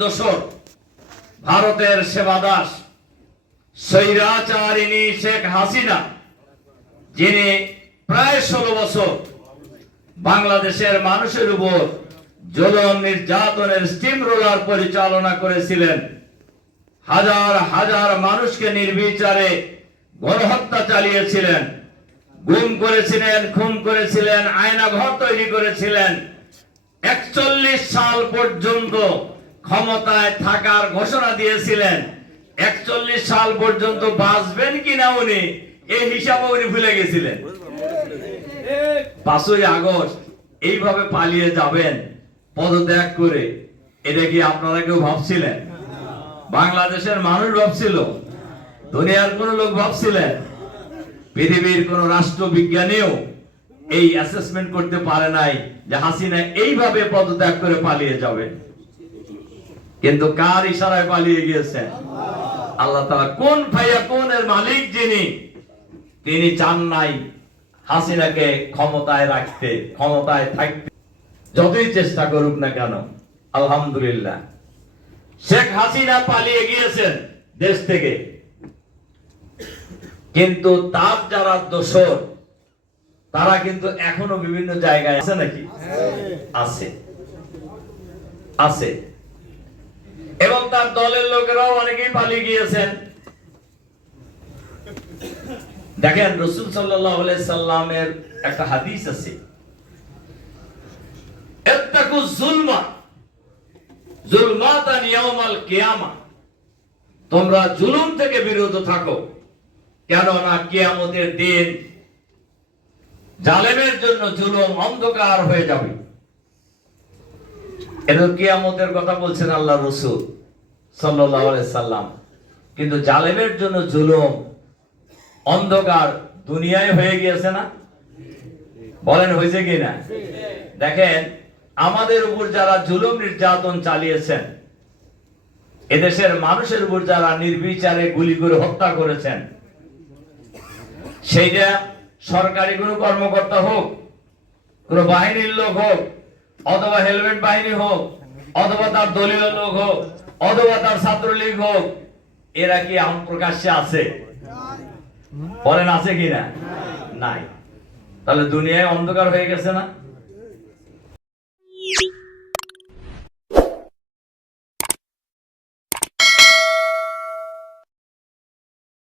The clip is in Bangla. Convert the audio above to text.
দোসর, ভারতের সেবাদাস স্বৈরাচারিণী শেখ হাসিনা, যিনি প্রায় 16 বছর বাংলাদেশের মানুষের উপর জুলুম নির্যাতনের স্টিম রোলার পরিচালনা করেছিলেন। হাজার হাজার মানুষকে নির্বিচারে গণহত্যা চালিয়েছিলেন, গুম করেছিলেন, খুন করেছিলেন, আয়নাঘর তৈরি করেছিলেন। 41 সাল পর্যন্ত ক্ষমতায় থাকার ঘোষণা দিয়েছিলেন। 41 সাল পর্যন্ত বাঁচবেন কিনা উনি এই হিসাবে উনি ভুলে গেছিলেন। 5ই আগস্ট এইভাবে পালিয়ে যাবেন পদত্যাগ করে, এটা কি আপনারা কেউ ভাবছিলেন? বাংলাদেশের মানুষ ভাবছিল? দুনিয়ার কোন লোক ভাবছিলেন? পৃথিবীর কোন রাষ্ট্রবিজ্ঞানীও এই অ্যাসেসমেন্ট করতে পারে নাই যে হাসিনা এইভাবে পদত্যাগ করে পালিয়ে যাবে। কিন্তু কার ইশারায় পালিয়ে গিয়েছেন? আল্লাহ তাআলা কোন ভাইয়া কোনের মালিক যিনি, তিনি চান নাই হাসিনাকে ক্ষমতায় রাখতে, ক্ষমতায় থাকতে, যতই চেষ্টা করুক না কেন। আলহামদুলিল্লাহ শেখ হাসিনা পালিয়ে গিয়েছেন দেশ থেকে, কিন্তু তার যারা দোসর তারা কিন্তু এখনো বিভিন্ন জায়গায় আছে নাকি? আছে, আছে। এবং তার দলের লোকেরাও অনেকেই পালিয়ে গিয়েছেন। দেখেন রাসূল সাল্লাল্লাহু আলাইহি সাল্লামের একটা হাদিস আছে, ইত্তাকু যুলমা যুলমাতান ইয়াউমাল কিয়ামা, তোমরা জুলুম থেকে বিরত থাকো, কেননা কিয়ামতের দিন জালেমের জন্য জুলুম অন্ধকার হয়ে যাবে। এটা কিয়ামতের কথা বলছেন আল্লাহ রাসূল সাল্লাল্লাহু আলাইহি সাল্লাম, কিন্তু জালেমের জন্য জুলুম অন্ধকার দুনিয়ায় হয়ে গিয়েছে না? বলেন হয়েছে কিনা? দেখেন আমাদের উপর যারা জুলুম নির্যাতন চালিয়েছেন, এদেশের মানুষের উপর যারা নির্বিচারে গুলি করে হত্যা করেছেন, সেইটা সরকারি কোনো কর্মকর্তা হোক, কোন বাহিনীর লোক হোক, অথবা হেলমেট বাহিনী হোক, অথবা তার দলীয় লোক হোক, অথবা তার ছাত্রলীগ হোক, এরা কি আম প্রকাশ্যে আছে? বলেন আছে কিনা? নাই। তাহলে দুনিয়ায় অন্ধকার হয়ে গেছে না?